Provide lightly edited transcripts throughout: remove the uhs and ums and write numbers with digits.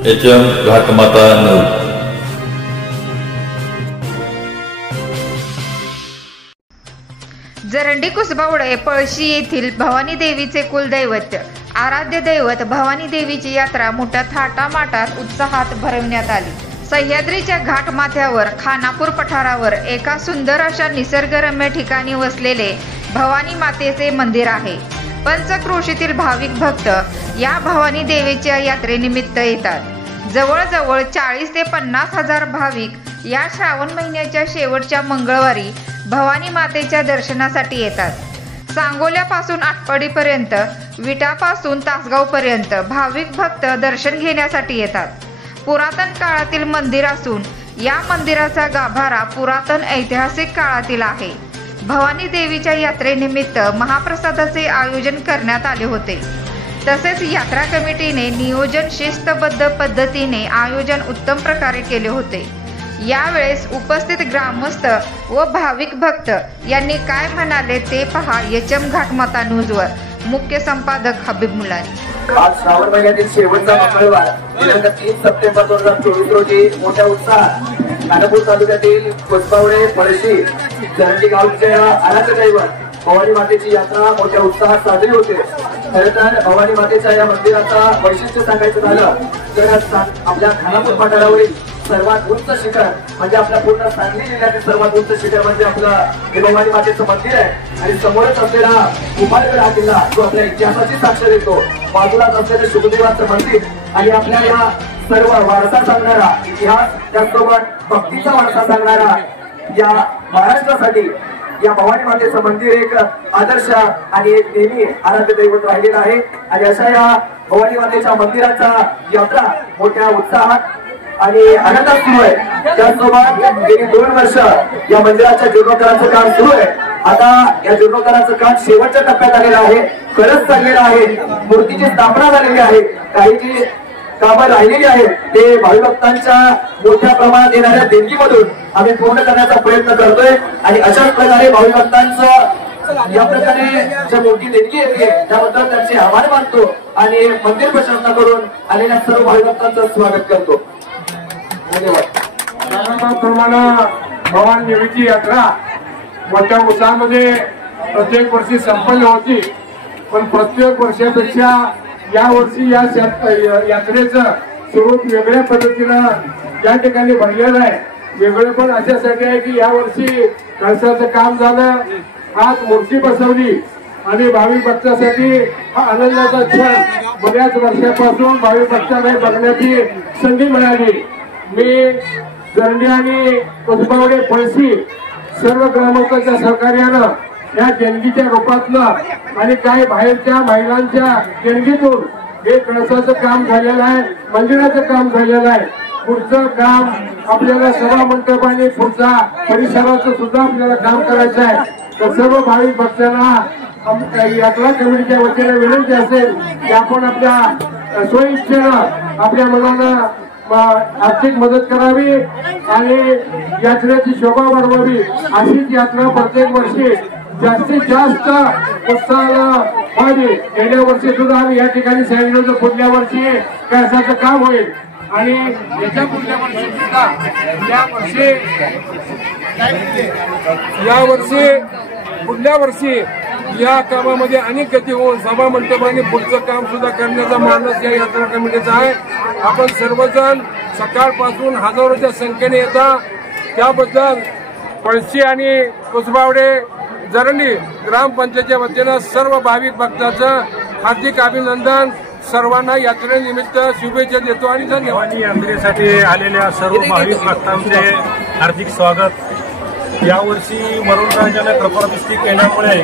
HM घाटमाता news. Jarandi कुसबावडे Palshi येथील भवानी देवीचे कुलदैवत आराध्य दैवत भवानी देवीची यात्रा मोठ्या थाटामाटात उत्साहात भरवण्यात आली। सह्याद्रीच्या घाटमाथ्यावर खानापूर पठारावर एका सुंदर अशा निसर्गरम्य ठिकाणी वसलेले भवानी मातेचे मंदिर आहे। पंचक्रोशीतील भाविक भक्त या भवानी देवीच्या यात्रेनिमित्त येतात। जवळजवळ 40 ते 50 हजार भाविक या श्रावण महिन्याच्या शेवटच्या मंगळवारी भवानी मातेच्या दर्शनासाठी येतात। सांगोल्यापासून आटपाडीपर्यंत, विटापासून तासगावपर्यंत भाविक भक्त दर्शन घेण्यासाठी येतात। पुरातन काळातील मंदिर असून या मंदिराचा गाभारा पुरातन ऐतिहासिक काळातील आहे। भवानी देवीच्या यात्रेनिमित्त महाप्रसादाचे आयोजन करण्यात आले होते। तसेच यात्रा कमिटीने नियोजन शिस्तबद्ध पद्धतीने आयोजन उत्तम प्रकारे केले होते। यावेळेस उपस्थित ग्रामस्थ व भाविक भक्त यांनी काय म्हणाले ते पहा HM घाटमाता न्यूजवर। मुख्य संपादक हबीब मुलानी। आज श्रावण महिन्यातील शेवटचा मंगळवार दिनांक 3 सप्टेंबर 2024 रोजी मोठ्या उत्साहात खानापूर तालुक्यातील कुसबावडे पळशी जरंडी गावचे आराध्य दैवत भवानी मातेची यात्रा मोठ्या उत्साहात साजरी होते। खरं तर भवानी मातेच्या या मंदिराचा वैशिष्ट्य सांगायचं झालं तर आपल्या खानापूर पठारावरील सर्वात उंच शिखर म्हणजे आपल्या पूर्ण सांगली जिल्ह्यातील सर्वात उंच शिखर म्हणजे आपलं हे भवानी मातेचं मंदिर आहे। आणि समोरच असलेला कुमारगड हा किल्ला जो आपल्या इतिहासाची साक्ष देतो, बाजूलाच असलेलं शुभदेवाचं मंदिर आणि आपल्या या सर्व वारसा सांगणारा इतिहास, त्याचसोबत भक्तीचा वारसा सांगणारा या महाराष्ट्रासाठी या भवानी मातेचं मंदिर एक आदर्श आणि एक नेहमी आराध्य दैवत राहिलेलं आहे। आणि अशा या भवानी मातेच्या मंदिराचा यात्रा मोठ्या उत्साहात आणि आनंदात सुरू आहे। त्याचसोबत गेली 2 वर्ष या मंदिराच्या जीर्णोद्धाराचं काम सुरू आहे। आता या जीर्णोद्धाराचं काम शेवटच्या टप्प्यात आलेलं आहे, कळस चाललेला आहे, मूर्तीची स्थापना झालेली आहे, काही जी कामं राहिलेली आहेत ते भाविभक्तांच्या मोठ्या प्रमाणात येणाऱ्या देणगीमधून आम्ही पूर्ण करण्याचा प्रयत्न करतोय। आणि अशाच प्रकारे भाविभक्तांचं या प्रकारे ज्या मोठी देणगी येते त्याबद्दल त्यांचे आभार मानतो आणि मंदिर प्रशासना करून आलेल्या सर्व भाविभक्तांचं स्वागत करतो। भवानी देवीची यात्रा मोठ्या उत्साहामध्ये प्रत्येक वर्षी संपन्न होती, पण प्रत्येक वर्षापेक्षा या वर्षी या यात्रेचं स्वरूप वेगळ्या पद्धतीनं या ठिकाणी भरलेलं आहे। वेगळे पण अशासाठी आहे की या वर्षी कळसाचं काम झालं, आज मूर्ती बसवली आणि भाविक भक्तांसाठी हा आनंदाचा क्षण बऱ्याच वर्षापासून भाविक भक्तांना बघण्याची संधी मिळाली। मी जरंडी आणि कुसबावडे पळशी सर्व ग्रामस्थांच्या सहकार्यानं या देणगीच्या रूपातनं आणि काही बाहेरच्या महिलांच्या देणगीतून हे कळसाचं काम झालेलं आहे, मंदिराचं काम झालेलं आहे। पुढचं काम आपल्याला सभा मंडप आणि पुढचा परिसराचं सुद्धा आपल्याला काम करायचं आहे। तर सर्व भाविक भक्तांना यात्रा कमिटीच्या वतीने विनंती असेल की आपण आपल्या स्वइच्छेनं आपल्या मुलांना आर्थिक मदत करावी आणि यात्रेची शोभा वाढवावी। अशीच यात्रा प्रत्येक वर्षी जास्तीत जास्त उत्साहानं व्हावी। गेल्या वर्षी सुद्धा आम्ही या ठिकाणी सांगितलं होतं पुढल्या वर्षी कळसाचं काम होईल आणि याच्या पुढल्या वर्षी सुद्धा पुढल्या वर्षी या कामामध्ये अनेक गती होऊन सभा मंडप आणि पुढचं काम सुद्धा करण्याचा मानस या यात्रा कमिटीचा आहे। आपण सर्वजण सकाळपासून हजारोच्या संख्येने येता, त्याबद्दल पळशी आणि कुसबावडे जरंडी ग्रामपंचायतीच्या वतीनं सर्व भाविक भक्तांचं हार्दिक अभिनंदन, सर्वांना यात्रेनिमित्त शुभेच्छा देतो आणि धन्यवाद। यात्रेसाठी आलेल्या सर्व भाविक भक्तांचे हार्दिक स्वागत। यावर्षी वरुणराजाने कृपादृष्टी केल्यामुळे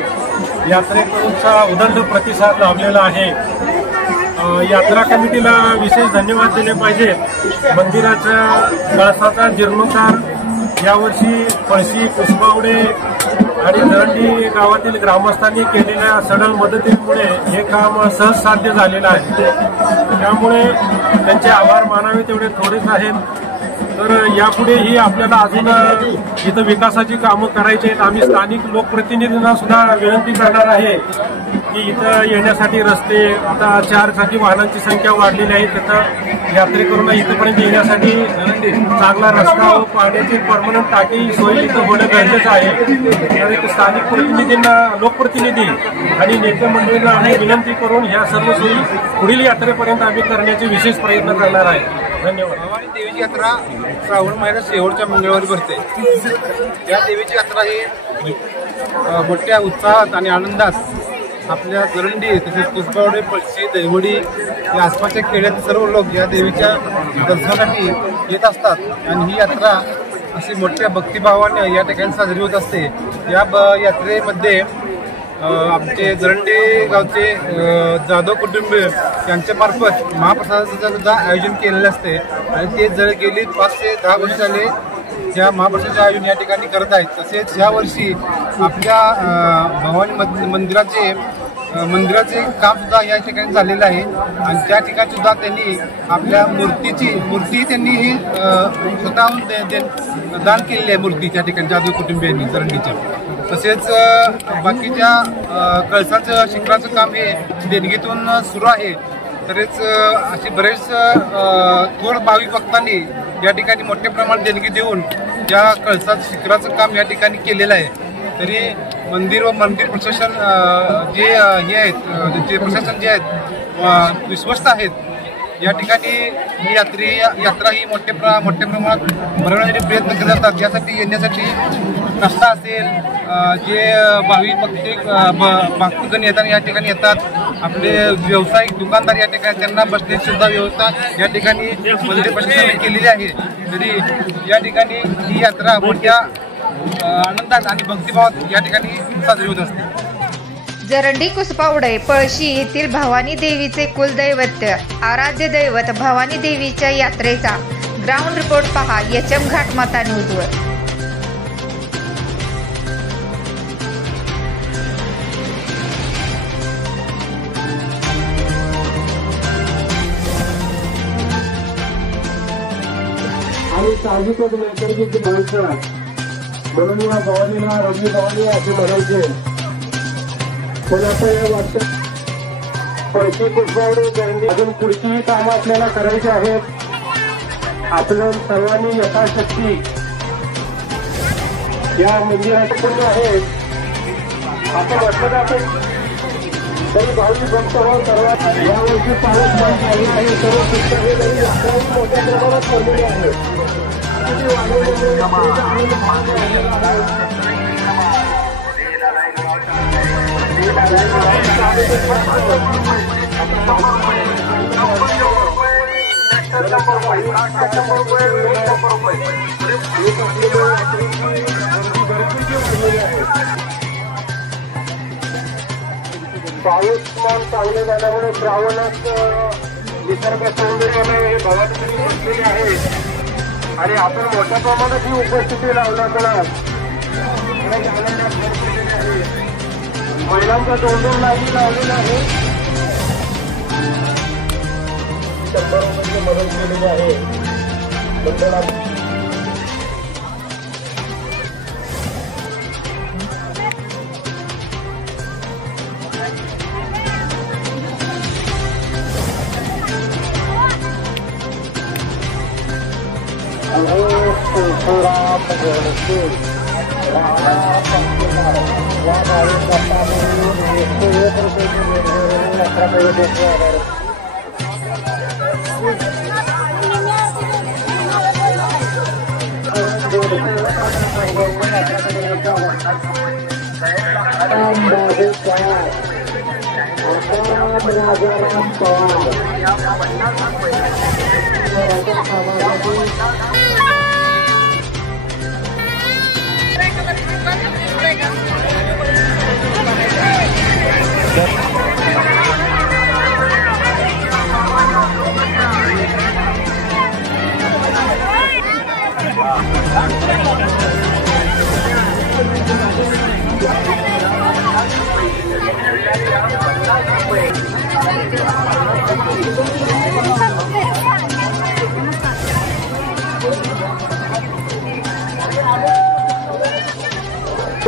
यात्रेकरूंचा उदंड प्रतिसाद लाभलेला आहे। यात्रा कमिटीला विशेष धन्यवाद दिले पाहिजे। मंदिराच्या कळसाचा जीर्णोद्धार यावर्षी पळशी, कुसबावडे आणि जरंडी गावातील ग्रामस्थांनी केलेल्या सडल मदतीमुळे हे काम सहज साध्य झालेलं आहे। त्यामुळे त्यांचे आभार मानावे तेवढे थोडेच आहेत। तर यापुढेही आपल्याला अजून इथं विकासाची कामं करायची आहेत। आम्ही स्थानिक लोकप्रतिनिधींना सुद्धा विनंती करणार आहे की इथं येण्यासाठी रस्ते, आता 4 चाकी वाहनांची संख्या वाढलेली आहे, तिथं यात्रेकरूंना इथपर्यंत येण्यासाठी चांगला रस्ता व पाण्याची परमनंट टाकी सोयी इथं होणं गरजेचं आहे. तर एक स्थानिक प्रतिनिधींना, लोकप्रतिनिधी आणि नेते मंडळींना आम्ही विनंती करून ह्या सर्व सोयी पुढील यात्रेपर्यंत आम्ही करण्याचे विशेष प्रयत्न करणार आहे. धन्यवाद. भवानी देवीची यात्रा श्रावण महिन्यात शेवटच्या मंगळवारी भरते. या देवीची यात्रा ही मोठ्या उत्साहात आणि आनंदात आपल्या जरंडी तसेच कुसबावडे, पळशी, दैवडी या आसपासच्या खेड्यातील सर्व लोक या देवीच्या दर्शनासाठी येत असतात आणि ही यात्रा अशी मोठ्या भक्तिभावाने या ठिकाणी साजरी होत असते. या यात्रेमध्ये आमचे जरंडी गावचे जाधव कुटुंबीय यांच्यामार्फत महाप्रसादाचं सुद्धा आयोजन केलेलं असते आणि ते जर गेली 5 ते 10 वर्ष झाले या महाप्रसादाचे आयोजन या ठिकाणी करत आहेत. तसेच यावर्षी आपल्या भवानी मंदिराचे काम सुद्धा या ठिकाणी झालेलं आहे आणि त्या ठिकाणी सुद्धा त्यांनी आपल्या मूर्ती त्यांनी ही स्वतःहून दान केलेली आहे. मूर्ती त्या ठिकाणी जाधव कुटुंबियांनी जरंडीच्या. तसेच बाकीच्या कळसाचं शिखराचं काम हे देणगीतून सुरू आहे. तसेच अशी बरेच थोर भाविक भक्तांनी या ठिकाणी मोठ्या प्रमाणात देणगी देऊन या कळसाचं शिखराचं काम या ठिकाणी केलेलं आहे. तरी मंदिर व मंदिर प्रशासन जे हे आहेत, त्यांचे प्रशासन जे आहेत विश्वस्त आहेत. या ठिकाणी ही यात्रा ही मोठ्या प्रमाणात भरवण्यासाठी प्रयत्न केले जातात. यासाठी येण्यासाठी रस्ता असेल, जे भाविक भक्तगण येताना या ठिकाणी येतात, आपले व्यावसायिक दुकानदार या ठिकाणी त्यांना बसण्याची सुद्धा व्यवस्था या ठिकाणी मंदिर प्रशासनाने केलेली आहे. तरी या ठिकाणी ही यात्रा मोठ्या आनंदात आणि भक्तिभावात या ठिकाणी साजरी होत असते. जरंडी, कुसबावडे, पळशी येथील भवानी देवीचे कुलदैवत्य, आराध्य दैवत भवानी देवीच्या यात्रेचा ग्राउंड रिपोर्ट पहा एचएम घाटमाता न्यूजवर. आणि साहजिकच नैसर्गिक माणसं म्हणून या भवानीला रवी भवानी असे म्हणायचे. पण आता या वाटतं पळशी, कुसबावडे, जरंडी अजून पुढचीही कामं आपल्याला करायची आहेत. आपल्या सर्वांनी यथाशक्ती या मंदिरात पूर्ण आहेत असं म्हटलं जातं. तरी भाविक भक्त सर्वात यावर्षी पाऊस बंद झाले आहे. सर्व शिक्षक मोठ्या प्रमाणात पडलेले आहेत. पाऊसमान चांगले झाल्यामुळे श्रावणात निसर्ग सौंदर्याने हे भवानी बसलेले आहेत आणि आपण मोठ्या प्रमाणात ही उपस्थिती लावण्याकडे महिलांचा 2-2 लाईनी लावलेला आहे. 100 रुपयाची मदत केलेली आहे मंडळात.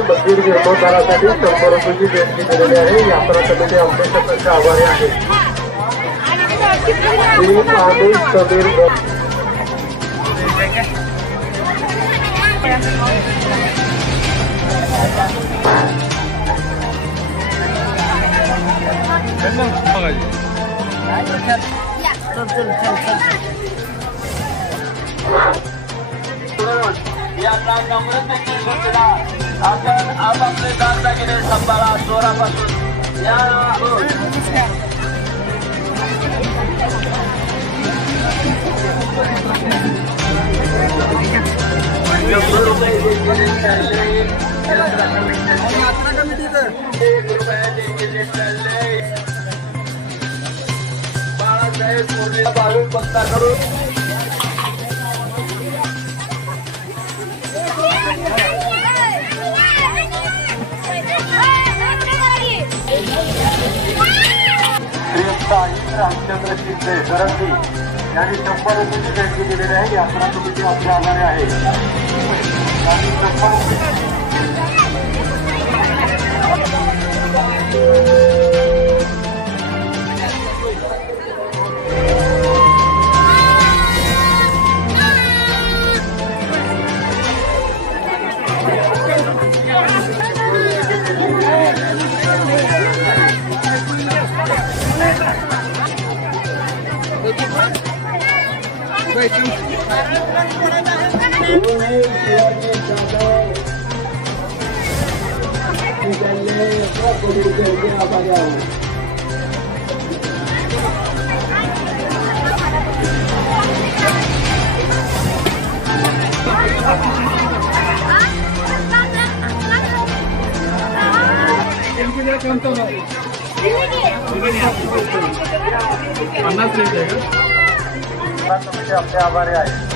मंदिर जीर्णोद्धारासाठी 100 रुपयाची देणगी दिलेली आहे. यात्रा समिती अमृतसरचे आभारी आहे. यांना नम्रतेची सूचना, आपण आपापले दागदागिने सांभाळा. चोरापासून या बाळासाहेब मोरेला भाविक भक्तांकडून रामचंद्र शिंदे गरंदी यांनी 100 रुपयाची देणगी दिलेली आहे. यात्रा कमिटी आपल्या आभारी आहे. आणि 100 रुपये आपले आभारी आहे.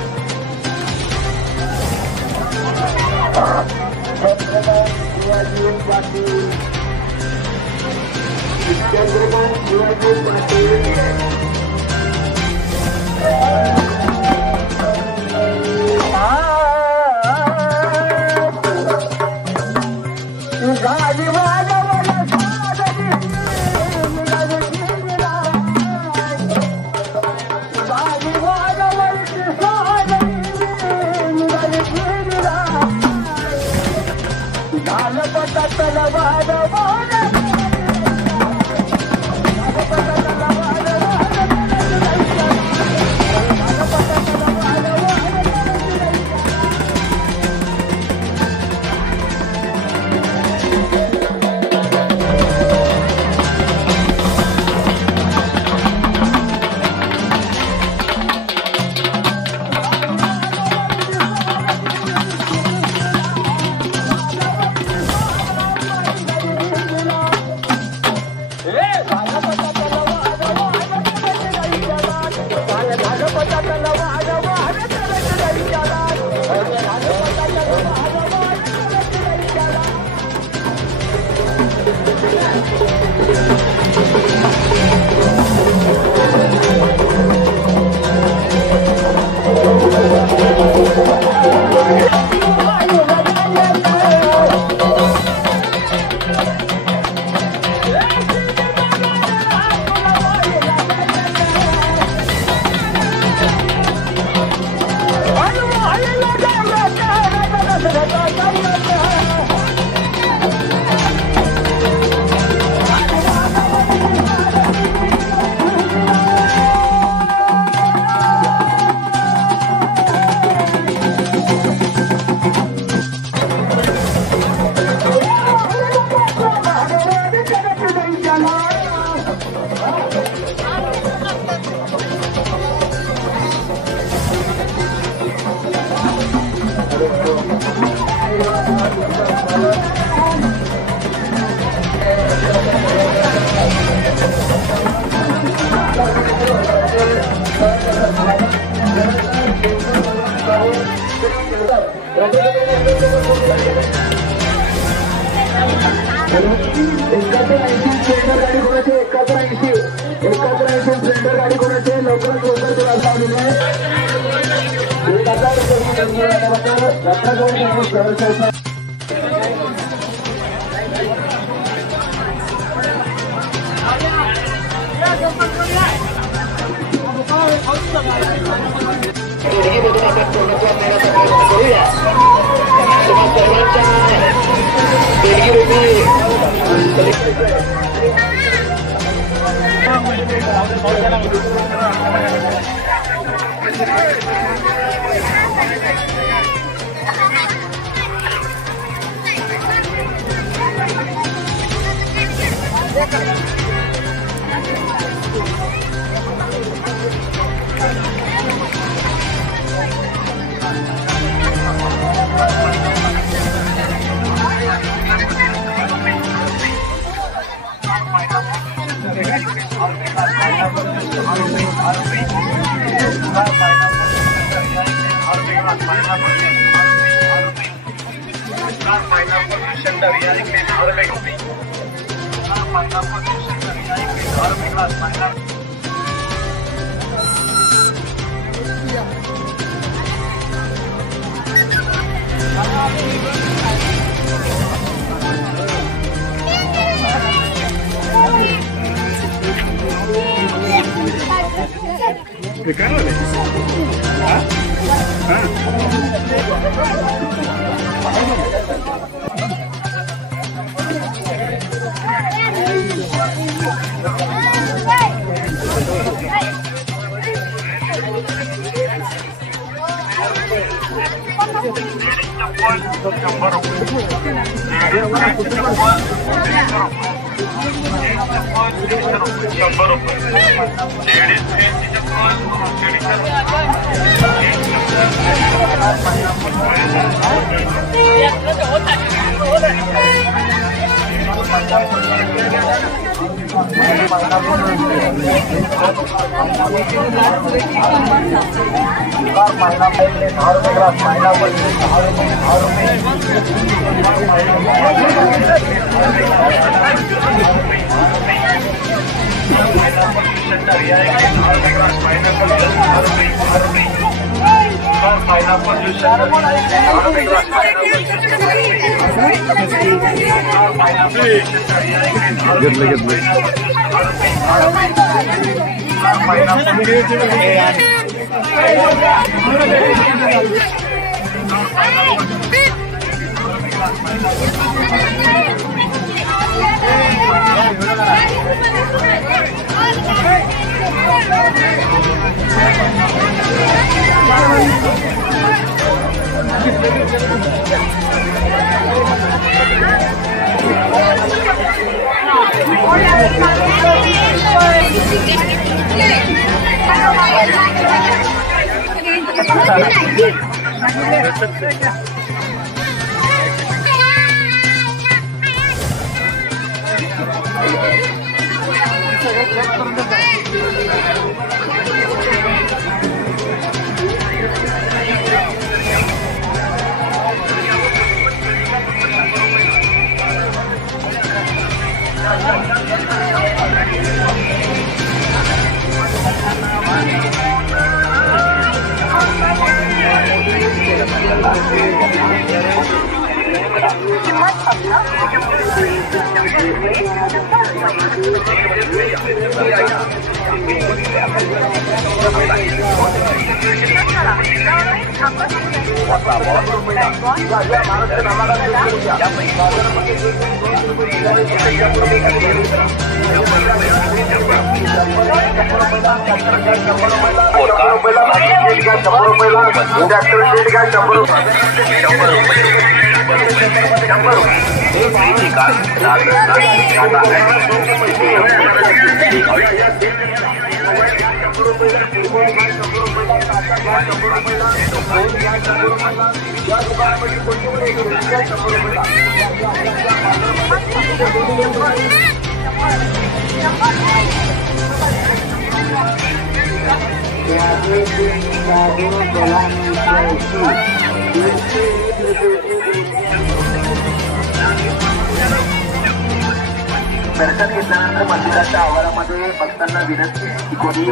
दर्शन घेतल्यानंतर मंदिराच्या आवारामध्ये भक्तांना विनंती की कोणी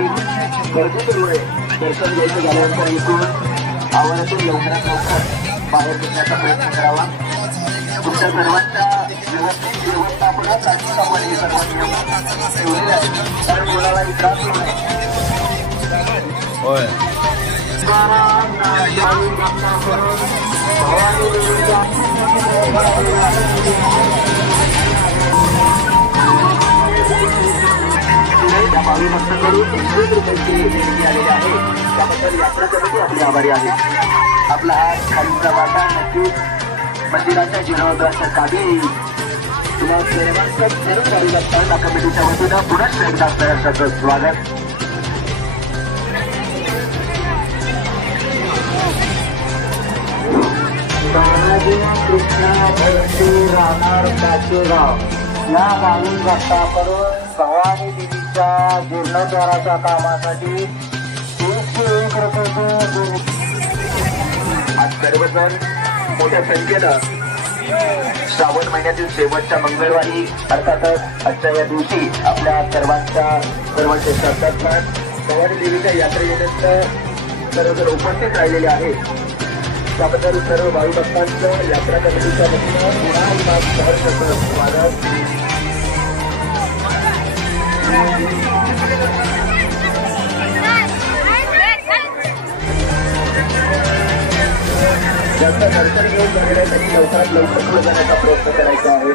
गर्दी करू नये. दर्शन घ्यायचं झाल्यानंतर इथून आवारातून लवकरात लवकर बाहेर निघण्याचा प्रयत्न करावा. तुमच्या सर्वांच्या व्यवस्थित व्यवस्थापनासाठी आपण हे सर्व नियम ठेवलेले आहेत, कारण कोणालाही त्रास होऊ नये. भावी भक्तांकडून 100 रुपयांची देणगी आलेली आहे. त्याबद्दल यात्रा कमिटी आपले आभारी आहे. आपला हा खालीचा वाटा नक्कीच मंदिराच्या जीर्णोद्धाराच्या कामी तुला सर्व भावी भक्तांना कमिटीच्या वतीनं पुन्हा एकदा सहर्षाचं स्वागत. कृष्णा भरती राहणार काचेगाव या भावी भक्तांकडून भवानी देवीच्या जीर्णोद्धाराच्या कामासाठी 101 रुपये. आज सर्वजण मोठ्या संख्येनं श्रावण महिन्यातील शेवटच्या मंगळवारी अर्थातच आजच्या या दिवशी आपल्या सर्वांचे श्रद्धास्थान भवानी देवीच्या यात्रेनिमित्त सर्वजण उपस्थित राहिलेले आहेत. त्याबद्दल सर्व भावी भक्तांचं यात्रा कमिटीच्या वतीनं पुन्हा एकदा सहर्षाचं स्वागत. ज्यांचा दर्शन घेऊन जाण्यासाठी लवकरात लवकर पुढे जाण्याचा प्रयत्न करायचा आहे.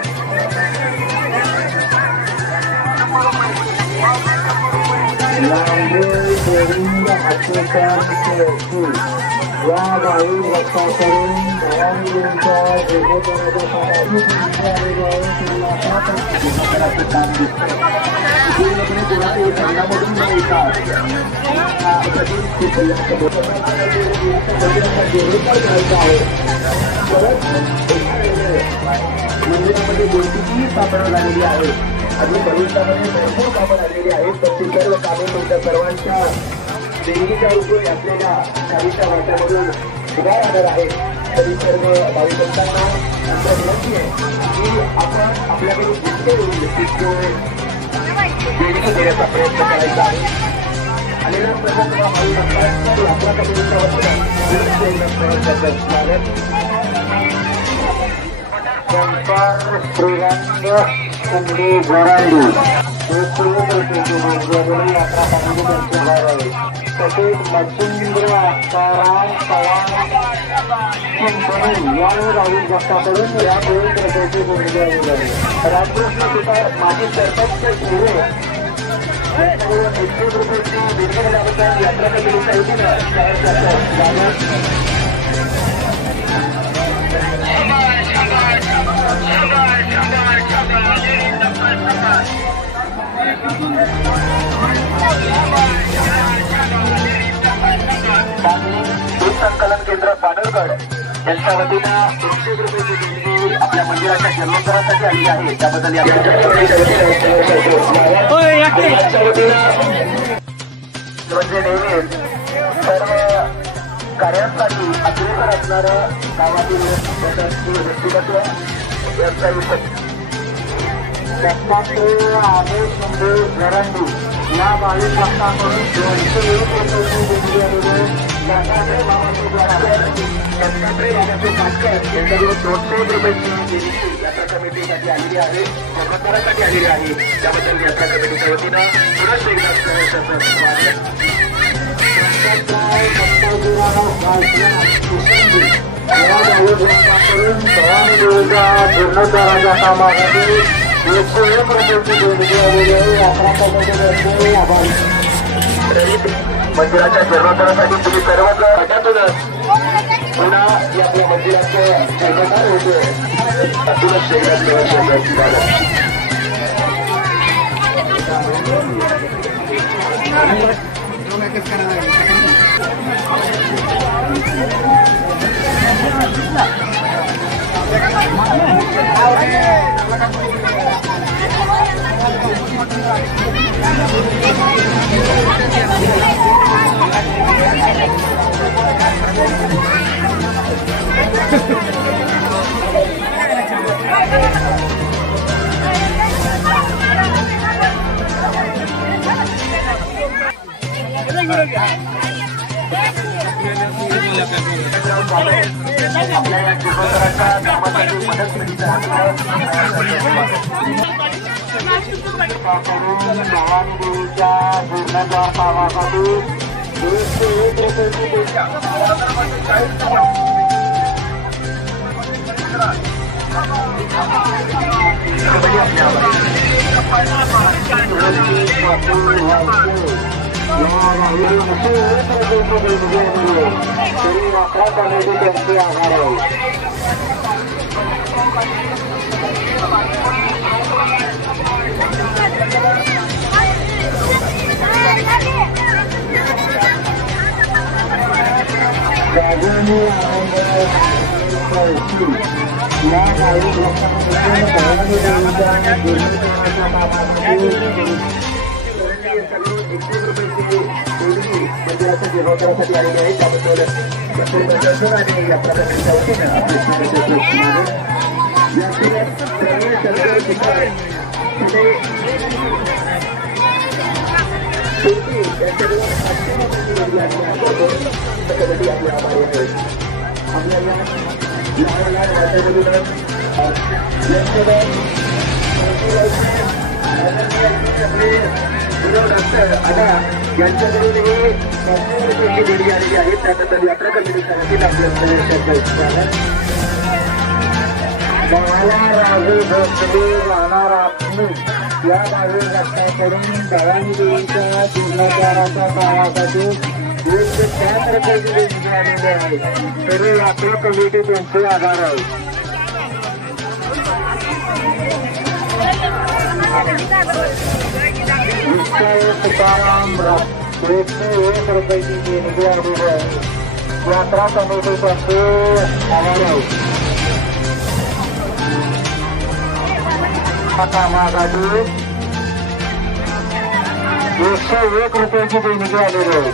या भावी भक्तांकडून भवानी देवीच्या जीर्णोद्धाराचं काम दिसतं. पूर्णपणे कोणाही संघामधून न येता मंदिरामध्ये मूर्तीची स्थापना झालेली आहे. अजून भविष्यामध्ये भरपूर कामं झालेली आहेत. तर ती सर्व कामे तुमच्या सर्वांच्या देणगीच्या रूपाने असलेल्या खालीच्या वाट्यामधून उभा राहणार आहे. तरी सर्व भावी भक्तांना आमच्या विनंती आहे की आपण आपल्याकडून जितके होईल तितके देणगी देण्याचा प्रयत्न करायचा आहे. आलेल्या सर्व भावी भक्तांच्या यात्रा कमिटीच्या वतीनं स्वागत. श्रीरंग कुंडी गोरांडी यात्रा कमिटी आहे. तसेच मच्छिंद्र आकाराम पवार या भावी भक्ताकडून या 2 रुपयाची देणगी आलेली आहे. रामकृष्ण सुतार माजी सरपंच शिरे यांच्याकडून 100 रुपयाची देणगी दिल्याबद्दल यात्रा कमिटीच्या वतीनं सहर्षाचं स्वागत. संकलन केंद्र पाडळगड यांच्या वतीनं 100 रुपयाची देणगी आपल्या मंदिराच्या जीर्णोद्धारासाठी आली आहे. त्याबद्दल म्हणजे नेहमीच सर्व कार्यांसाठी अग्रेसर असणारं गावातील व्यक्तिमत्व व्यवसायिक आदेश मंदिर घरंडी या भावी भक्तांकडून 201 रुपयाची देणगी आलेली. यांच्याकडून 201 रुपयाची देणगी यात्रा कमिटीसाठी आलेली आहे. जीर्णोद्धारासाठी आलेली आहे. त्याबद्दल यात्रा कमिटीच्या वतीनं पुन्हा एकदा सहर्षाचं स्वागत. जीर्णोद्धाराच्या कामासाठी 101 रुपयाची देणगी आलेली आहे. यात्रा कमिटीचे आभारी. मंदिराच्या जीर्णोद्धारासाठी तुम्ही सर्वच वाट्यातूनच पुन्हा आपल्या मंदिराचे जीर्णोद्धार होतोय. त्यातूनच भवानी देवीच्या जीर्णोद्धार कामासाठी या मागील रस्त्याकडून भवानी देवीच्या जीर्णोद्धाराच्या कामासाठी योग्य त्या प्रकारची देणगी आलेली आहे. तरी आपल्या कमिटी त्यांचे आभार आहे. तुकाराम 101 रुपयाची देणगी आलेली आहे. यात्रा कमिटीतर्फे आभार आहे. कामासाठी 101 रुपयाची देणगी आलेली आहे.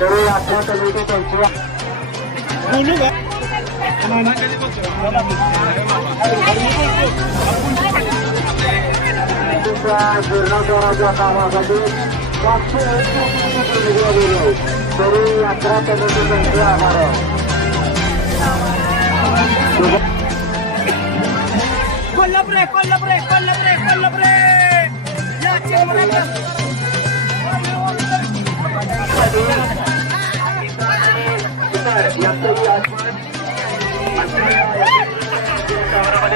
तरी आपल्या कमिटी त्यांची जीर्णोद्धाराच्या कामासाठी 501 रुपयाची देणगी आलेली आहे. तरी यात्रा कमिटी त्यांचे आभार आहे. कोल्हापुरे कोल्हापुरे कोल्हापुरे कोल्हापुरे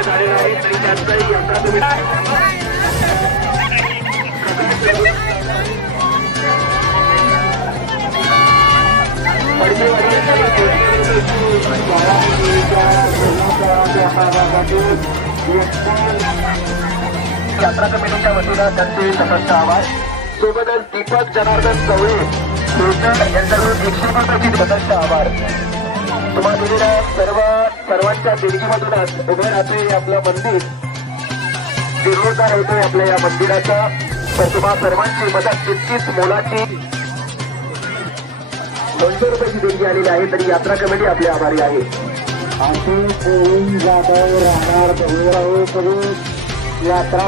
झालेला आहे. तरी त्यांचाही यात्रा तुम्ही यात्रा कमिटीच्या वतीनं त्यांचे सततचे आभार. सोबतच दीपक जनार्दन चवळे यांच्याकडून 100 रुपयाची सततचे आभार. तुम्हा दिलेल्या सर्वांच्या देणगीमधूनच उभे राहते आपलं मंदिर, जीर्णोद्धार होतोय आपल्या या मंदिराचा. तर तुम्हा सर्वांची मदत तितकीच मोलाची 200 रुपयाची देणगी आलेली आहे. तरी यात्रा कमिटी आपले आभारी आहे. राहणार यात्रा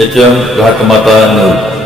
HM घाटमाता न्यूज.